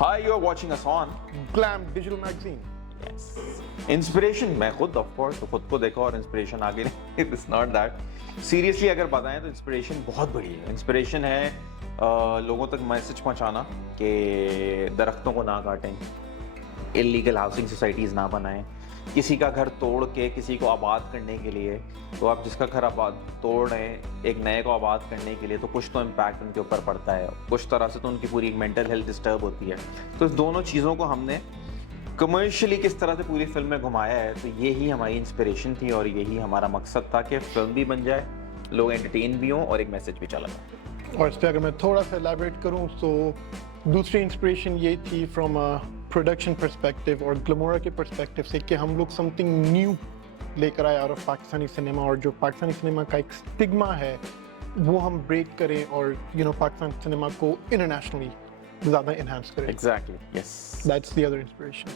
Hi, you're watching us on Glam Digital Magazine. Inspiration. मैं खुद of course तो खुद को देखो और इंस्पिरेशन आगे नहीं। इट्स नॉट दैट सीरियसली अगर बताएं तो इंस्पिरेशन बहुत बड़ी है। इंस्पिरेशन है लोगों तक मैसेज पहुंचाना कि दरख्तों को ना काटें, इलीगल हाउसिंग सोसाइटीज़ ना बनाएं, किसी का घर तोड़ के किसी को आबाद करने के लिए, तो आप जिसका घर आबाद तोड़ रहे हैं एक नए को आबाद करने के लिए, तो कुछ तो इम्पैक्ट उनके ऊपर पड़ता है, कुछ तरह से तो उनकी पूरी मेंटल हेल्थ डिस्टर्ब होती है। तो इस दोनों चीज़ों को हमने कमर्शियली किस तरह से पूरी फिल्म में घुमाया है, तो यही हमारी इंस्पिरेशन थी और यही हमारा मकसद था कि फिल्म भी बन जाए, लोग एंटरटेन भी हों और एक मैसेज भी चला जाए। और इस पर अगर मैं थोड़ा सा एलैबोरेट करूं तो दूसरी इंस्पिरेशन ये थी फ्रॉम अ प्रोडक्शन पर्सपेक्टिव और ग्लैमोरा के पर्सपेक्टिव से कि हम लोग समथिंग न्यू लेकर आए आउट ऑफ पाकिस्तानी सिनेमा, और जो पाकिस्तानी सिनेमा का एक स्टिग्मा है वो हम ब्रेक करें और पाकिस्तान सिनेमा को इंटरनेशनली ज़्यादा इन्हांस करें। Exactly, yes, That's the other inspiration.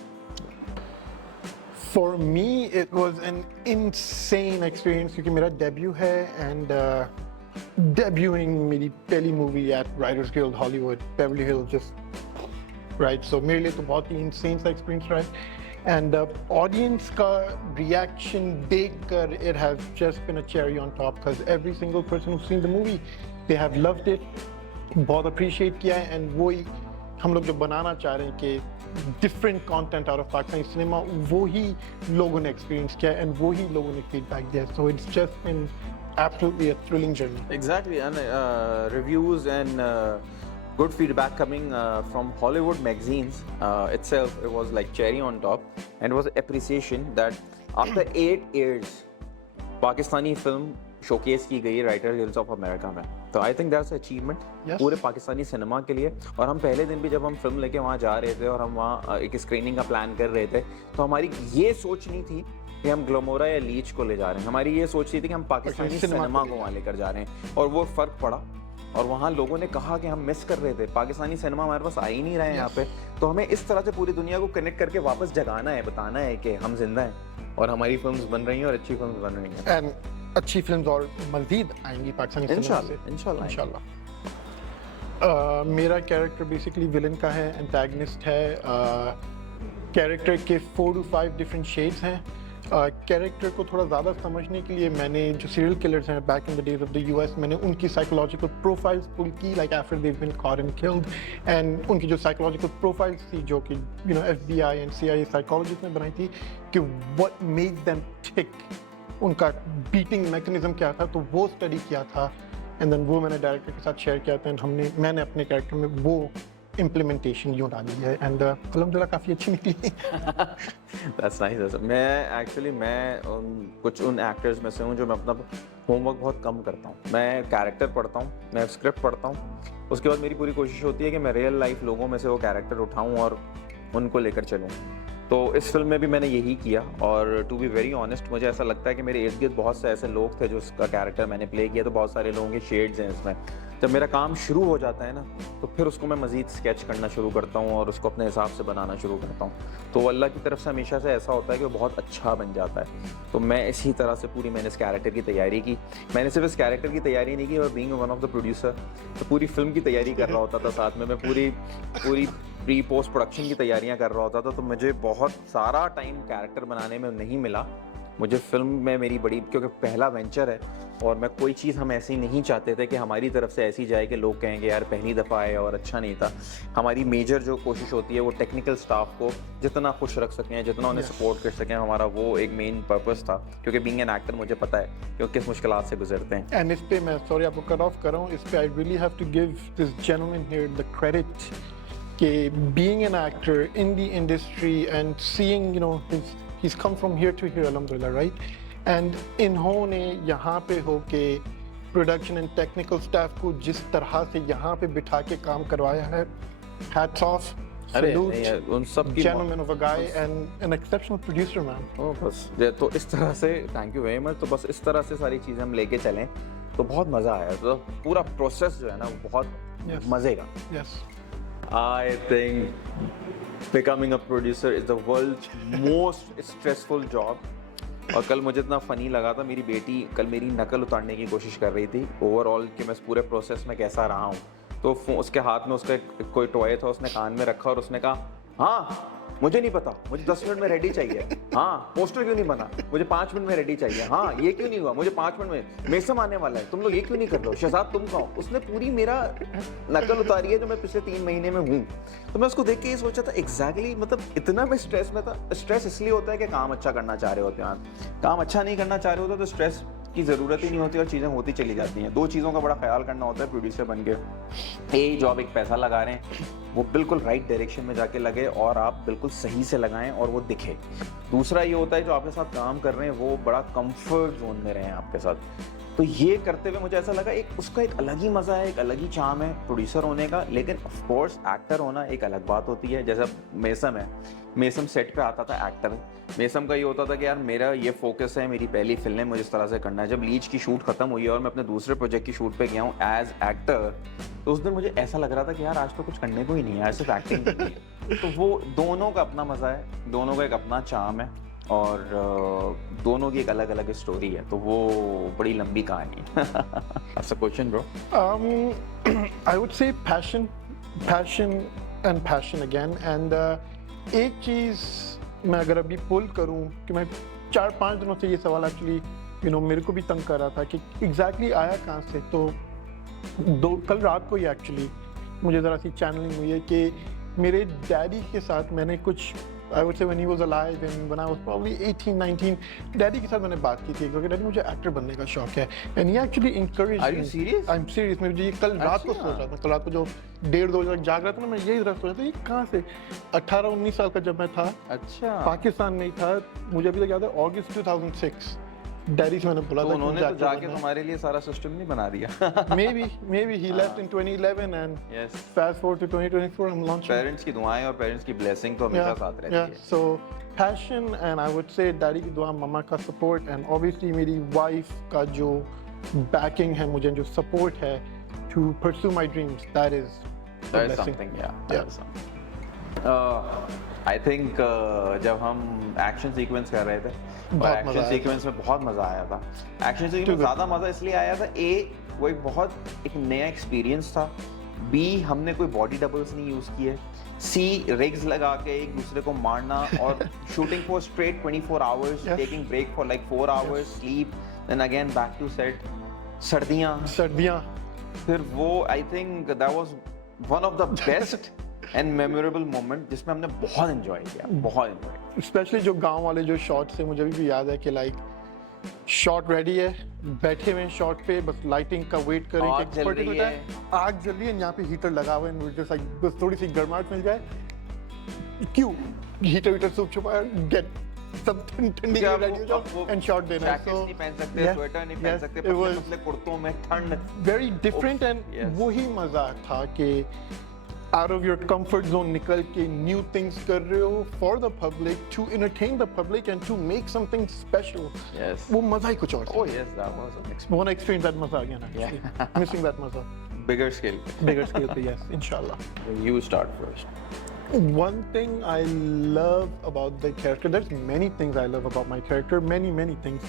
For me, it was an insane experience क्योंकि मेरा debut है and debuting मेरी पहली movie at Writers Guild Hollywood, Beverly Hills, just right. So मेरे लिए तो बहुत ही insane सा experience रहा है and audience का reaction देखकर it has just been a cherry on top because every single person who's seen the movie, they have loved it, बहुत appreciate किया है and वही हम लोग जो बनाना चाह रहे हैं कि different content out of Pakistani cinema वो ही लोगों ने एक्सपीरियंस किया एंड वो ही लोगों ने फीडबैक दिया। So it's just been absolutely a thrilling journey. exactly, and reviews and good feedback coming from Hollywood magazines itself, it was like cherry on top, and it was appreciation that after 8 years Pakistani film showcase की गई writer guilds of America में। तो I think that's achievement पूरे Pakistani cinema के लिए। और हम पहले दिन भी जब हम फिल्म लेके वहाँ जा रहे थे और हम वहाँ एक स्क्रीनिंग का प्लान कर रहे थे, तो हमारी ये सोच नहीं थी कि हम ग्लैमोरा या लीच को ले जा रहे हैं, हमारी ये सोच रही थी कि हम पाकिस्तानी सिनेमा को वहाँ लेकर जा रहे हैं। और वो फ़र्क पड़ा और वहाँ लोगों ने कहा कि हम मिस कर रहे थे, पाकिस्तानी सिनेमा हमारे पास आ ही नहीं रहा है यहाँ पे। तो हमें इस तरह से पूरी दुनिया को कनेक्ट करके वापस जगाना है, बताना है कि हम जिंदा हैं और हमारी फिल्म्स बन रही हैं और अच्छी फिल्म्स बन रही हैं। एंड अच्छी फिल्म्स और मज़ीद आएंगी पाकिस्तानी सिनेमा से इंशाल्लाह। मेरा कैरेक्टर बेसिकली विलन का है, एंटागनिस्ट है। कैरेक्टर के 4 to 5 डिफरेंट शेड्स हैं। कैरेक्टर को थोड़ा ज़्यादा समझने के लिए मैंने जो सीरियल किलर्स हैं back in the days of the US, मैंने उनकी साइकोलॉजिकल प्रोफाइल्स पुल की, like after they been caught and killed, and उनकी जो साइकोलॉजिकल प्रोफाइल्स थी जो कि FBI एंड CIA साइकोलॉजिस्ट ने बनाई थी कि व्हाट मेड देम टिक, उनका बीटिंग मैकेनिज्म क्या था, तो वो स्टडी किया था एंड देन वो मैंने डायरेक्टर के साथ शेयर किया था एंड मैंने अपने कैरेक्टर में वो इम्प्लीमेंटेशन यूँ डाली है एंड अल्हम्दुलिल्लाह काफ़ी अच्छी निकली। That's nice. मैं कुछ उन एक्टर्स में से हूँ जो मैं अपना होमवर्क बहुत कम करता हूँ। मैं कैरेक्टर पढ़ता हूँ, मैं स्क्रिप्ट पढ़ता हूँ, उसके बाद मेरी पूरी कोशिश होती है कि मैं रियल लाइफ लोगों में से वो कैरेक्टर उठाऊँ और उनको लेकर चलूँ। तो इस फिल्म में भी मैंने यही किया और टू बी वेरी ऑनेस्ट मुझे ऐसा लगता है कि मेरे इर्द गिर्द बहुत से ऐसे लोग थे जो उसका कैरेक्टर मैंने प्ले किया, तो बहुत सारे लोगों के शेड्स हैं इसमें। जब मेरा काम शुरू हो जाता है ना, तो फिर उसको मैं मज़ीद स्केच करना शुरू करता हूँ और उसको अपने हिसाब से बनाना शुरू करता हूँ। तो अल्लाह की तरफ से हमेशा से ऐसा होता है कि वो बहुत अच्छा बन जाता है। तो मैं इसी तरह से मैंने इस कैरेक्टर की तैयारी की। मैंने सिर्फ इस कैरेक्टर की तैयारी नहीं की, और being one of the producer तो पूरी फिल्म की तैयारी कर रहा होता था साथ में। मैं पूरी प्री पोस्ट प्रोडक्शन की तैयारियां कर रहा होता था। तो मुझे बहुत सारा टाइम कैरेक्टर बनाने में नहीं मिला। मुझे फिल्म में मेरी बड़ी, क्योंकि पहला वेंचर है और मैं कोई चीज़ हम ऐसी नहीं चाहते थे कि हमारी तरफ से ऐसी जाए कि लोग कहेंगे यार पहली दफ़ा आए और अच्छा नहीं था। हमारी मेजर जो कोशिश होती है वो टेक्निकल स्टाफ को जितना खुश रख सकें, जितना उन्हें सपोर्ट कर सकें, हमारा वो एक मेन पर्पस था। क्योंकि बीइंग एन एक्टर मुझे पता है कि किस मुश्किलात से गुजरते हैं। एंड इस पे मैं सॉरी आपको कट ऑफ कर रहा हूँ, इस पे I really have to give this genuine here the credit कि being an actor in the industry and seeing he's come from here to here alhamdulillah, right, and इन्होंने यहाँ पे हो के प्रोडक्शन एंड टेक्निकल स्टाफ को जिस तरह से यहाँ पे बिठा के काम करवाया है, hats off, salute, उन सब की gentleman of a guy and an exceptional producer man. बस तो इस तरह से थैंक यू वेरी मच। तो बस इस तरह से सारी चीज़ें हम लेके चलें तो बहुत मज़ा आया। तो पूरा प्रोसेस जो है ना वो बहुत मज़े का। Yes. I think becoming a producer is the world's most stressful job. और कल मुझे इतना फ़नी लगा था, मेरी बेटी कल मेरी नकल उतारने की कोशिश कर रही थी ओवरऑल कि मैं इस पूरे प्रोसेस में कैसा रहा हूँ। तो उसके हाथ में उसका कोई टॉय था, उसने कान में रखा और उसने कहा हाँ मुझे नहीं पता, मुझे 10 मिनट में रेडी चाहिए। हाँ पोस्टर क्यों नहीं बना, मुझे 5 मिनट में रेडी चाहिए। हाँ ये क्यों नहीं हुआ, मुझे 5 मिनट में। मेसम आने वाला है, तुम लोग ये क्यों नहीं कर रहे हो, शहजाद तुम कहो। उसने पूरी मेरा नकल उतारी है जो मैं पिछले 3 महीने में हूँ। तो मैं उसको देख के ये सोचा था एग्जैक्टली, मतलब इतना मैं स्ट्रेस में था। स्ट्रेस इसलिए होता है कि काम अच्छा करना चाह रहे होते हैं आप, काम अच्छा नहीं करना चाह रहे होते तो स्ट्रेस की ज़रूरत ही नहीं होती और चीज़ें होती चली जाती हैं। 2 चीज़ों का बड़ा ख्याल करना होता है प्रोड्यूसर बन के। ए जॉब एक पैसा लगा रहे हैं, वो बिल्कुल राइट डायरेक्शन में जाके लगे और आप बिल्कुल सही से लगाएं और वो दिखे। दूसरा ये होता है जो आपके साथ काम कर रहे हैं वो बड़ा कंफर्ट जोन में रहें आपके साथ। तो ये करते हुए मुझे ऐसा लगा एक उसका एक अलग ही मज़ा है, एक अलग ही चार्म है प्रोड्यूसर होने का। लेकिन ऑफ कोर्स एक्टर होना एक अलग बात होती है। जैसा मेसम है, मेसम सेट पे आता था एक्टर, मेसम का ये होता था कि यार मेरा ये फोकस है, मेरी पहली फिल्म है, मुझे इस तरह से करना है। जब लीच की शूट खत्म हुई और मैं अपने दूसरे प्रोजेक्ट की शूट पे गया हूँ एज एक्टर, तो उस दिन मुझे ऐसा लग रहा था कि यार आज तो कुछ करने को ही नहीं है, आज सिर्फ एक्टिंग करनी है। तो वो दोनों का अपना मज़ा है, दोनों का एक अपना चार्म है और दोनों की एक अलग अलग स्टोरी है। तो वो बड़ी लंबी कहानी है। That's a question, bro. I would say passion and passion again. And एक चीज़ मैं अगर अभी पुल करूं कि मैं 4-5 दिनों से ये सवाल एक्चुअली मेरे को भी तंग कर रहा था कि एग्जैक्टली आया कहाँ से। तो कल रात को ही एक्चुअली मुझे ज़रा सी चैनलिंग हुई है कि मेरे डैडी के साथ मैंने कुछ I would say when he was alive and when I was probably 18-19, daddy के साथ मैंने बात की थी क्योंकि डैडी मुझे एक्टर बनने का शौक है and he actually encouraged Are you me. serious? I'm serious. मैं ये कल रात को सोच रहा था, कल रात को जो 1:30-2 बजे तक जाग रहा था ना, मैं यही सोच रहा था ये कहाँ से 18-19 साल का जब मैं था, अच्छा, पाकिस्तान में ही था, मुझे अभी तक याद है अगस्त 2006 डैडी से मैंने बोला तो था उन्होंने तो जाके तुम्हारे लिए सारा सिस्टम नहीं बना दिया। maybe he left in 2011 and Yes. fast forward to 2024 I'm launching. Parents की दुआएं और पेरेंट्स की ब्लेसिंग तो हमेशा साथ रहती है। So passion and I would say daddy की दुआ, मम्मा का सपोर्ट and obviously मेरी वाइफ का जो बैकिंग है, मुझे जो सपोर्ट है to pursue my dreams, that is a That is blessing. something, yeah. Yeah. That is something. I think जब हम एक्शन सीक्वेंस कर रहे थे और बहुत एक्शन मजा आया सीक्वेंस में बहुत मजा आया था। एक्शन सीक्वेंस में ज़्यादा मजा इसलिए आया था, ए वो एक बहुत एक नया एक्सपीरियंस था, बी हमने कोई बॉडी डबल्स नहीं यूज़ किए, सी रिग्स लगा के एक दूसरे को मारना और shooting for straight 24 hours, Yes. Taking break for like 4 hours, sleep, then again back to set, सर्दियाँ, फिर वो I think that was one of the best and memorable moment जिसमें हमने बहुत एंजॉय किया, बहुत एंजॉय। स्पेशली जो गांव वाले जो शॉट्स है, मुझे अभी भी याद है कि लाइक शॉट रेडी है, बैठे हुए शॉट पे, बस लाइटिंग का वेट करें आग कि जल रही पर्टिकुलर है। टाइम आग जल रही है, यहाँ पे हीटर लगा हुआ है, जस्ट लाइक बस थोड़ी सी गर्माहट मिल जाए, क्यों हीटर सूख छुपा है, गेट सब ठंडी क्या रेडी हो जाओ एंड शॉट देना है। जैकेट्स नहीं पहन सकते, स्वेटर नहीं पहन सकते, पतले पतले कुर्तों में ठंड, वेरी डिफरेंट एंड yes. वही मजा था कि out of your comfort zone निकल के new things कर रहे हो for the public, to entertain the public and to make something special. Yes. वो मजा ही कुछ और था। Oh yes, that was an I want to experience that maza again actually. Missing that maza. bigger scale. Bigger scale पे, yes, inshallah. You start first. One thing I love about the character, there's many things I love about my character, many things.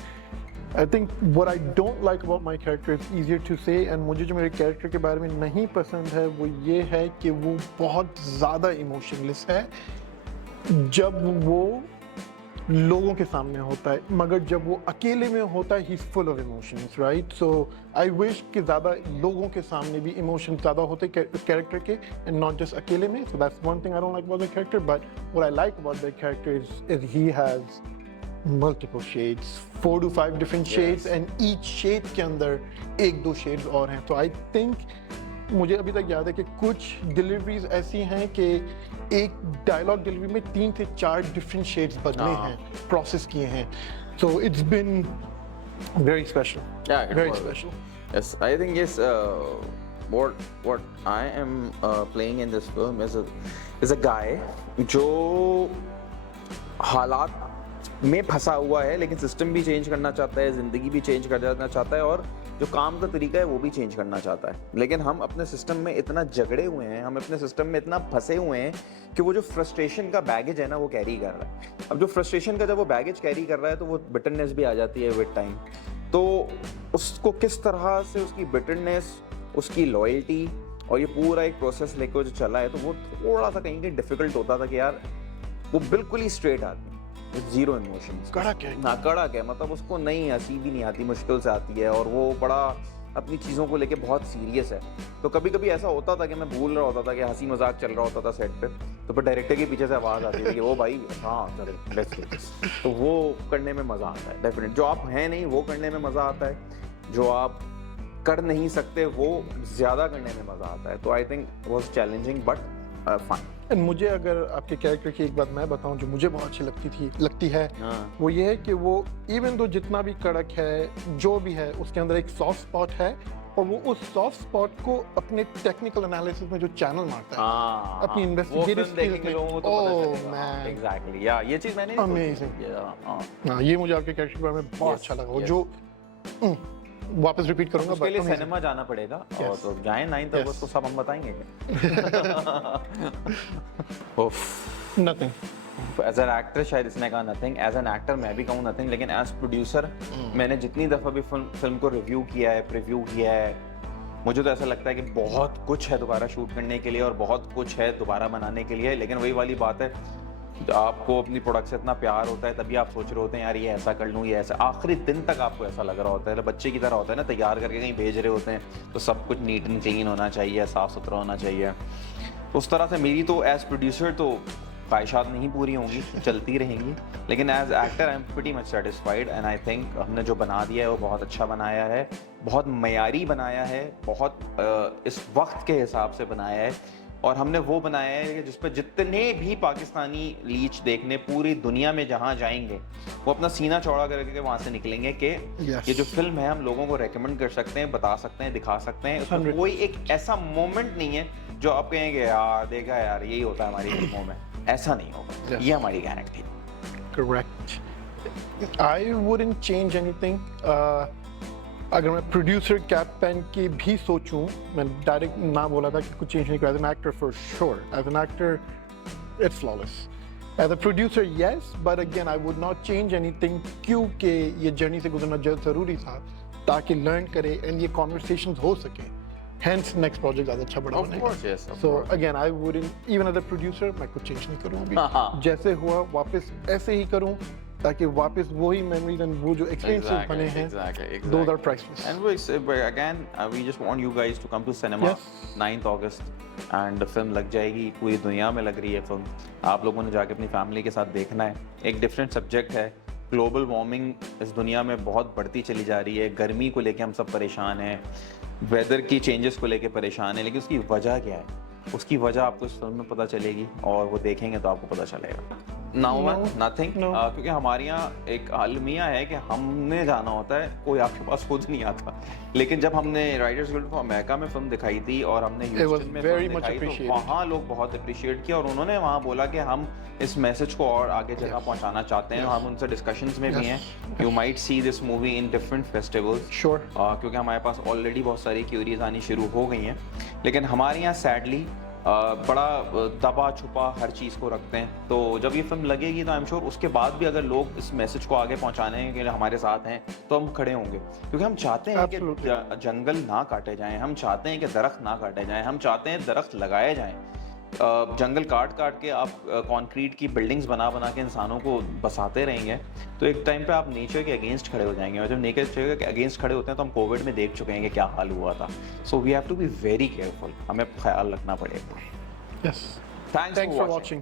I think what I don't like about my character is easier to say, and मुझे जो मेरे character के बारे में नहीं पसंद है वो ये है कि वो बहुत ज़्यादा emotionless है जब वो लोगों के सामने होता है, मगर जब वो अकेले में होता है he's full of emotions, right? So I wish कि ज़्यादा लोगों के सामने भी emotions ज़्यादा होते character के and not just अकेले में. So that's one thing I don't like about the character. But what I like about the character is he has multiple shades, 4 to 5 different shades, and each shade के अंदर 1-2 shades और हैं. So I think मुझे अभी तक याद है कि कुछ डिलीवरीज ऐसी हैं कि एक डायलॉग डिलीवरी में 3 से 4 डिफरेंट शेड्स बदले हैं, प्रोसेस किए हैं. So it's been very special. Yeah, it Very was. special. Yes, I think yes. What I am playing in this film is a guy जो हालात में फंसा हुआ है लेकिन सिस्टम भी चेंज करना चाहता है, ज़िंदगी भी चेंज करना चाहता है और जो काम का तरीका है वो भी चेंज करना चाहता है. लेकिन हम अपने सिस्टम में इतना जगड़े हुए हैं, हम अपने सिस्टम में इतना फंसे हुए हैं कि वो जो फ्रस्ट्रेशन का बैगेज है ना वो कैरी कर रहा है. अब जो फ्रस्ट्रेशन का जब वो बैगेज कैरी कर रहा है तो वो बिटरनेस भी आ जाती है विद टाइम. तो उसको किस तरह से उसकी बिटरनेस, उसकी लॉयल्टी और ये पूरा एक प्रोसेस लेके जो चला है, तो वो थोड़ा सा कहीं कहीं डिफिकल्ट होता था कि यार वो बिल्कुल ही स्ट्रेट आदमी, जीरो इमोशंस, कड़क है। ना कड़क है, मतलब उसको नहीं हंसी भी नहीं आती, मुश्किल से आती है, और वो बड़ा अपनी चीज़ों को लेके बहुत सीरियस है। तो कभी कभी ऐसा होता था कि मैं भूल रहा होता था कि हंसी मजाक चल रहा होता था सेट पे, तो फिर डायरेक्टर के पीछे से आवाज़ आती थी कि वो भाई हाँ चलो लेट्स डू दिस। तो वो करने में मज़ा आता है डेफिनेट। जो आप हैं नहीं वो करने में मज़ा आता है, जो आप कर नहीं सकते वो ज़्यादा करने में मज़ा आता है। तो I think was challenging but fine. And मुझे अगर आपके कैरेक्टर की एक बात मैं बताऊं जो मुझे बहुत अच्छी लगती है, हाँ। वो ये है कि वो इवन तो जितना भी कड़क है जो भी है उसके अंदर एक सॉफ्ट स्पॉट है, और वो उस सॉफ्ट स्पॉट को अपने टेक्निकल एनालिसिस में जो चैनल मारता है अपनी इन्वेस्टिगेटिव स्किल्स में। ओह मैन, एग्जैक्टली, या ये चीज़ मैंने Amazing. हाँ, हाँ ये मुझे आपके कैरेक्टर के बारे में बहुत Yes, अच्छा लगा। वो yes. जो वापस रिपीट करूंगा, उसके लिए amazing. सिनेमा जाना पड़ेगा। और Yes. तो जाएं 9 Yes. अगस्त को, सब हम बताएंगे। Nothing. एज एन एक्टर शायद इसने कहा नथिंग, एज एन एक्टर मैं भी कहूँ नथिंग, लेकिन एज प्रोड्यूसर मैंने जितनी दफ़ा भी फिल्म को रिव्यू किया है, प्रीव्यू किया है, मुझे तो ऐसा लगता है कि बहुत कुछ है दोबारा शूट करने के लिए और बहुत कुछ है दोबारा बनाने के लिए। लेकिन वही वाली बात है, आपको अपनी प्रोडक्ट से इतना प्यार होता है तभी आप सोच रहे होते हैं यार ये ऐसा कर लूँ, ये ऐसा, आखिरी दिन तक आपको ऐसा लग रहा होता है, बच्चे की तरह होता है ना, तैयार करके कहीं भेज रहे होते हैं तो सब कुछ नीट एंड क्लीन होना चाहिए, साफ़ सुथरा होना चाहिए। उस तरह से मेरी तो एज प्रोड्यूसर तो ख्वाहिशात नहीं पूरी होंगी, चलती रहेंगी, लेकिन as actor I am pretty much satisfied and I think हमने जो बना दिया है वो बहुत अच्छा बनाया है, बहुत मयारी बनाया है, बहुत इस वक्त के हिसाब से बनाया है, और हमने वो बनाया है जिस पर जितने भी पाकिस्तानी लीच देखने पूरी दुनिया में जहाँ जाएंगे वो अपना सीना चौड़ा करके वहाँ से निकलेंगे कि Yes. ये जो फिल्म है हम लोगों को रेकमेंड कर सकते हैं, बता सकते हैं, दिखा सकते हैं। उसमें 100%. कोई एक ऐसा मोमेंट नहीं है जो आप कहेंगे यार देखा यार यही होता है हमारी फिल्मों में, ऐसा नहीं होगा। Yes. ये हमारी guarantee. Correct. I wouldn't change anything. अगर मैं प्रोड्यूसर कैप पहन के भी सोचूं, मैं डायरेक्ट ना बोला था कि कुछ चेंज नहीं करा। As an actor for sure, as an actor it's flawless. As a producer yes, but again I would not change anything, क्योंकि ये जर्नी से गुजरना जरूरी था ताकि लर्न करे एंड ये कॉन्वर्सेशंस हो सके। Hence next project ज़्यादा अच्छा बड़ा Of बनेगा। course, yes, of So course. again I wouldn't, even as a producer मैं कुछ चेंज नहीं करूँ हाँ, हाँ. अभी, जैसे हुआ वापस ऐसे ही करूँ ताकि वापस वही मेमोरीज एंड वो जो एक्सपीरियंसेस बने हैं, those are priceless. And we just want you guys to come to cinema Yes. 9th August and film लग जाएगी, पूरी दुनिया में लग रही है फिल्म, आप लोगों ने जाके अपनी फैमिली के साथ देखना है। एक डिफरेंट सब्जेक्ट है, ग्लोबल वार्मिंग इस दुनिया में बहुत बढ़ती चली जा रही है, गर्मी को लेके हम सब परेशान हैं, वेदर की चेंजेस को लेके परेशान है, लेकिन उसकी वजह क्या है, उसकी वजह आपको इस फिल्म में पता चलेगी और वो देखेंगे तो आपको पता चलेगा। Nothing, No. क्योंकि हमारे यहाँ एक अलमिया है कि हमने जाना होता है, कोई आपके पास खुद नहीं आता। लेकिन जब हमने राइटर्स गिल्ड ऑफ अमेरिका में फिल्म दिखाई थी और हमने ह्यूस्टन में very फिल्म much दिखाई, तो appreciated. वहाँ लोग बहुत अप्रिशिएट किया और उन्होंने वहाँ बोला कि हम इस मैसेज को और आगे जगह पहुँचाना चाहते हैं। हम उनसे डिस्कशंस में भी हैं। You might see this movie in different festivals, Sure. क्योंकि हमारे पास ऑलरेडी बहुत सारी क्यूरीज आनी शुरू हो गई हैं। लेकिन हमारे यहाँ सैडली बड़ा दबा छुपा हर चीज़ को रखते हैं। तो जब ये फिल्म लगेगी तो आई एम श्योर उसके बाद भी अगर लोग इस मैसेज को आगे पहुंचाने के लिए हमारे साथ हैं तो हम खड़े होंगे, क्योंकि हम चाहते हैं Absolutely. कि जंगल ना काटे जाएं, हम चाहते हैं कि दरख्त ना काटे जाएं, हम चाहते हैं दरख्त लगाए जाएं। जंगल काट काट के आप कंक्रीट की बिल्डिंग्स बना बना के इंसानों को बसाते रहेंगे तो एक टाइम पे आप नेचर के अगेंस्ट खड़े हो जाएंगे, और जब नेचर के अगेंस्ट खड़े होते हैं तो हम कोविड में देख चुके हैं कि क्या हाल हुआ था। So we have to be very careful, हमें ख्याल रखना पड़ेगा। Yes. Thanks Thanks for for watching. watching.